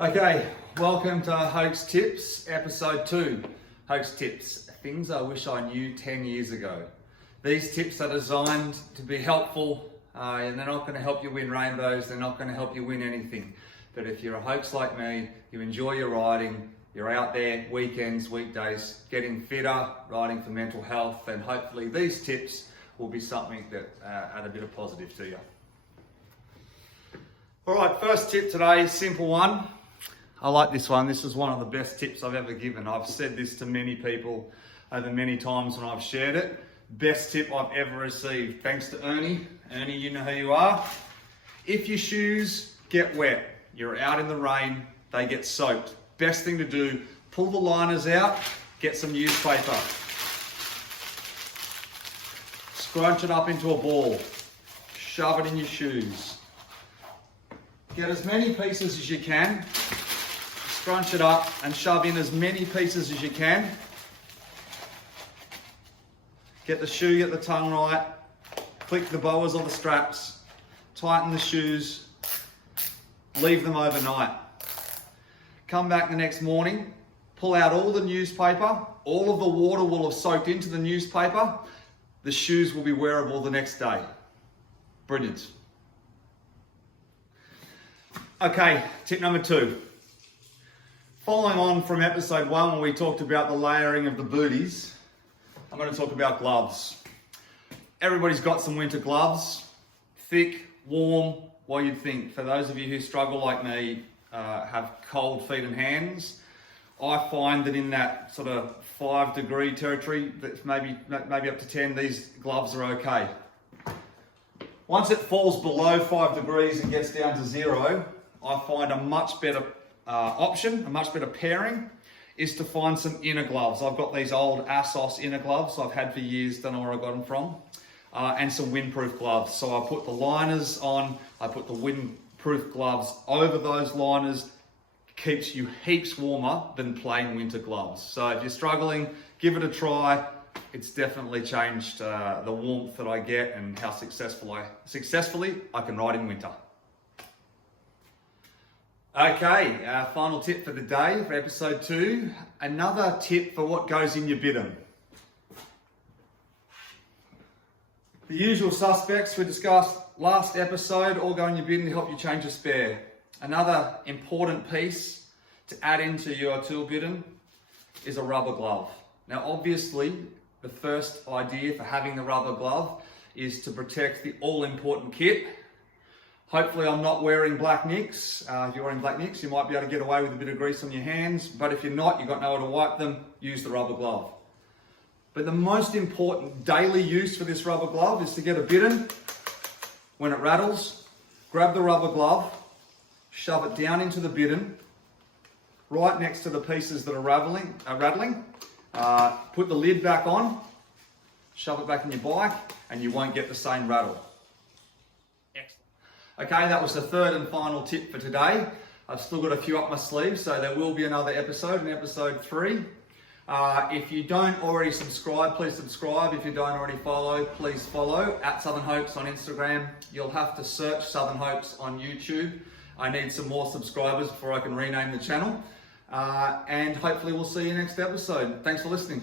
Okay, welcome to Hoax Tips, episode 2. Hoax Tips, things I wish I knew 10 years ago. These tips are designed to be helpful and they're not going to help you win rainbows, they're not going to help you win anything. But if you're a hoax like me, you enjoy your riding, you're out there weekends, weekdays, getting fitter, riding for mental health, and hopefully these tips will be something that add a bit of positive to you. All right, first tip today, simple one. I like this one. This is one of the best tips I've ever given. I've said this to many people over many times when I've shared it. Best tip I've ever received. Thanks to Ernie. Ernie, you know who you are. If your shoes get wet, you're out in the rain, they get soaked. Best thing to do, pull the liners out, get some newspaper. Scrunch it up into a ball. Shove it in your shoes. Get as many pieces as you can. Scrunch it up and shove in as many pieces as you can. Get the shoe, get the tongue right. Click the boas or the straps. Tighten the shoes. Leave them overnight. Come back the next morning. Pull out all the newspaper. All of the water will have soaked into the newspaper. The shoes will be wearable the next day. Brilliant. Okay, tip number 2. Following on from episode 1 when we talked about the layering of the booties, I'm going to talk about gloves. Everybody's got some winter gloves, thick, warm, what you'd think. For those of you who struggle like me, have cold feet and hands, I find that in that sort of 5-degree territory, that's maybe up to 10, these gloves are okay. Once it falls below 5 degrees and gets down to 0, I find a much better option, a much better pairing, is to find some inner gloves. I've got these old Assos inner gloves I've had for years, don't know where I got them from, and some windproof gloves. So I put the liners on, I put the windproof gloves over those liners. Keeps you heaps warmer than plain winter gloves. So if you're struggling, give it a try. It's definitely changed the warmth that I get and how successfully I can ride in winter. Okay, final tip for the day, for episode 2. Another tip for what goes in your bidon. The usual suspects we discussed last episode all go in your bidon to help you change a spare. Another important piece to add into your tool bidon is a rubber glove. Now obviously, the first idea for having the rubber glove is to protect the all-important kit. Hopefully I'm not wearing black nicks. If you're wearing black nicks, you might be able to get away with a bit of grease on your hands, but if you're not, you've got nowhere to wipe them, use the rubber glove. But the most important daily use for this rubber glove is to get a bidon. When it rattles, grab the rubber glove, shove it down into the bidon, right next to the pieces that are rattling. Put the lid back on, shove it back in your bike, and you won't get the same rattle. Excellent. Okay, that was the third and final tip for today. I've still got a few up my sleeve, so there will be another episode, in episode 3. If you don't already subscribe, please subscribe. If you don't already follow, please follow. At Southern Hoax on Instagram. You'll have to search Southern Hoax on YouTube. I need some more subscribers before I can rename the channel. And hopefully we'll see you next episode. Thanks for listening.